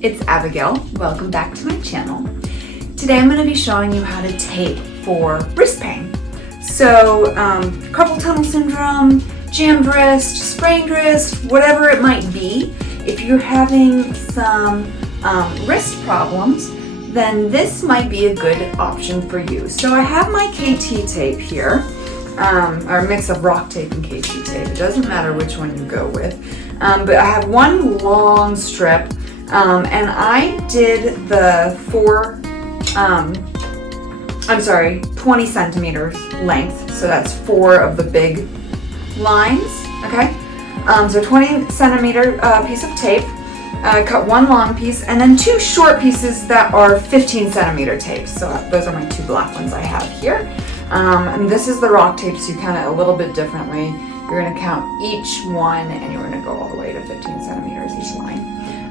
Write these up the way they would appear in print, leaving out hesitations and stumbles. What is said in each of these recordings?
it's Abigail. Welcome back to my channel. Today I'm going to be showing you how to tape for wrist pain. So carpal tunnel syndrome, jammed wrist, sprained wrist, whatever it might be. If you're having some wrist problems, then this might be a good option for you. So I have my KT tape here, or a mix of rock tape and KT tape. It doesn't matter which one you go with. But I have one long strip, and I did the 20 centimeters length. So that's 4 of the big lines, okay? So 20 centimeter piece of tape, cut one long piece, and then 2 short pieces that are 15 centimeter tapes. So those are my 2 black ones I have here. And this is the rock tape, so you count it a little bit differently. You're gonna count each one and you're gonna go all the way to 15 centimeters each line.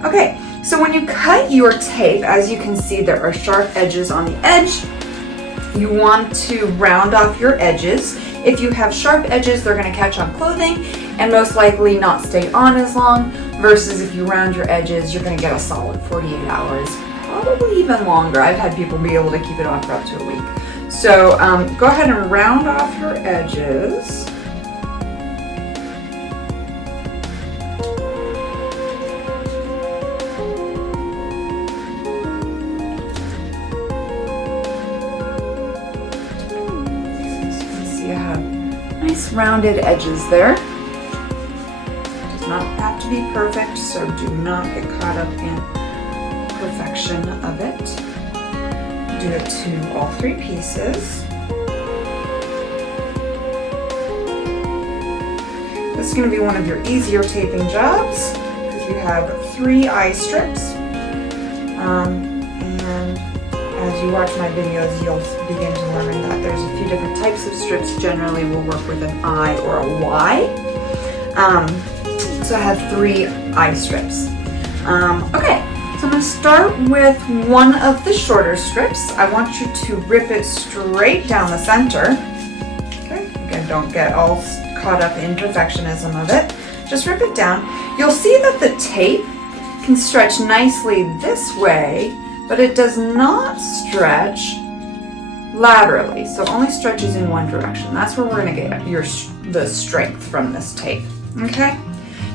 Okay, so when you cut your tape, as you can see, there are sharp edges on the edge. You want to round off your edges. If you have sharp edges, they're gonna catch on clothing and most likely not stay on as long, versus if you round your edges, you're gonna get a solid 48 hours, probably even longer. I've had people be able to keep it on for up to a week. So go ahead and round off your edges. Nice rounded edges there. Does not have to be perfect, so do not get caught up in perfection of it. Do it to all 3 pieces. This is going to be one of your easier taping jobs because you have 3 eye strips. And as you watch my videos, you'll begin to learn that there's a few different types of strips. Generally, we'll work with an I or a Y. So I have 3 eye strips. Okay, so I'm going to start with one of the shorter strips. I want you to rip it straight down the center. Okay, again, don't get all caught up in perfectionism of it. Just rip it down. You'll see that the tape can stretch nicely this way, but it does not stretch laterally, so it only stretches in one direction. That's where we're going to get the strength from this tape, okay?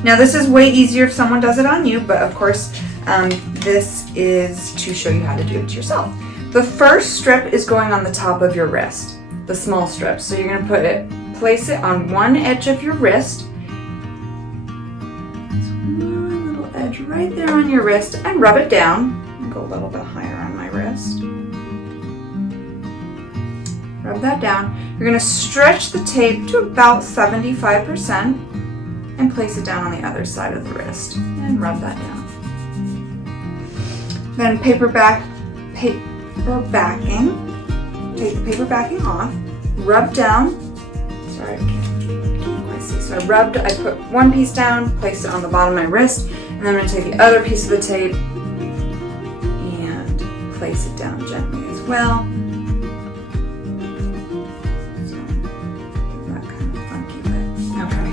Now this is way easier if someone does it on you, but of course this is to show you how to do it yourself. The first strip is going on the top of your wrist, the small strip. So you're going to place it on one edge of your wrist, one little edge right there on your wrist, and rub it down. Go a little bit higher on my wrist. Rub that down. You're going to stretch the tape to about 75% and place it down on the other side of the wrist and rub that down. Then paper backing. Take the paper backing off. Rub down. Sorry, I can't quite see. So I put one piece down, placed it on the bottom of my wrist, and then I'm going to take the other piece of the tape, place it down gently as well. So that kind of funky bit. Okay.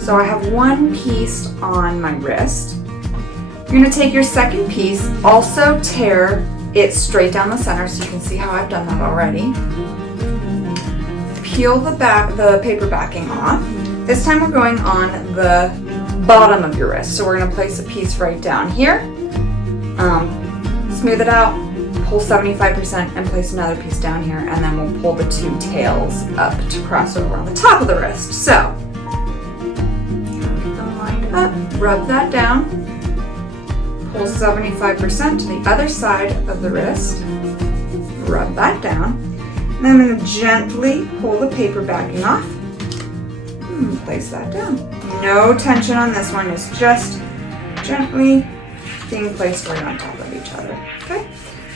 So I have one piece on my wrist. You're going to take your second piece, also tear it straight down the center, so you can see how I've done that already. Peel the paper backing off. This time we're going on the bottom of your wrist. So we're going to place a piece right down here. Smooth it out. Pull 75% and place another piece down here, and then we'll pull the 2 tails up to cross over on the top of the wrist. So, get them lined up, rub that down, pull 75% to the other side of the wrist, rub that down, and then I'm going to gently pull the paper backing off and place that down. No tension on this one, it's just gently being placed right on top of each other. Okay?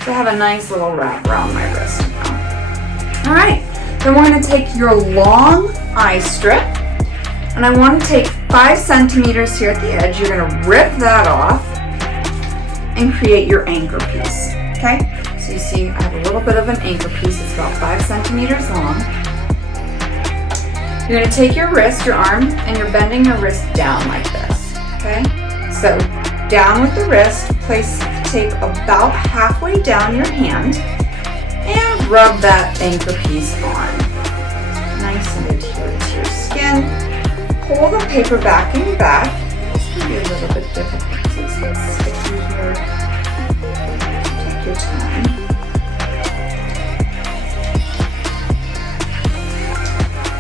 So I have a nice little wrap around my wrist now. All right, then we're going to take your long eye strip, and I want to take 5 centimeters here at the edge. You're going to rip that off and create your anchor piece, okay? So you see I have a little bit of an anchor piece. It's about 5 centimeters long. You're going to take your wrist, your arm, and you're bending your wrist down like this, okay? So down with the wrist, place tape about halfway down your hand and rub that anchor piece on. Nice and adhere to your skin. Pull the paper backing back. This can be a little bit difficult because it's so sticky here. Take your time.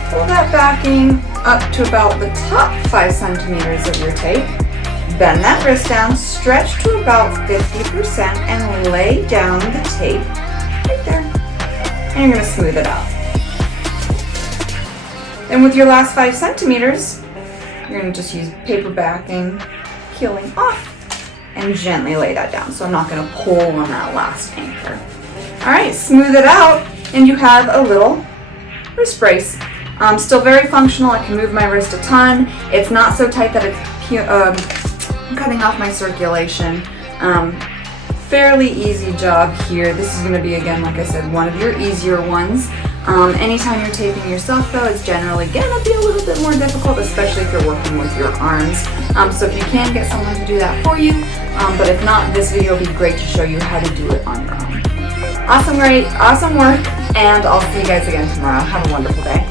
Pull that backing up to about the top 5 centimeters of your tape. Bend that wrist down, stretch to about 50% and lay down the tape right there. And you're going to smooth it out. Then with your last 5 centimeters, you're going to just use paper backing, peeling off, and gently lay that down. So I'm not going to pull on that last anchor. All right, smooth it out, and you have a little wrist brace. Still very functional. I can move my wrist a ton. It's not so tight that it's cutting off my circulation. Fairly easy job here. This is going to be, again, like I said, one of your easier ones. Anytime you're taping yourself, though, it's generally going to be a little bit more difficult, especially if you're working with your arms. So if you can, get someone to do that for you. But if not, this video will be great to show you how to do it on your own. Awesome work, and I'll see you guys again tomorrow. Have a wonderful day.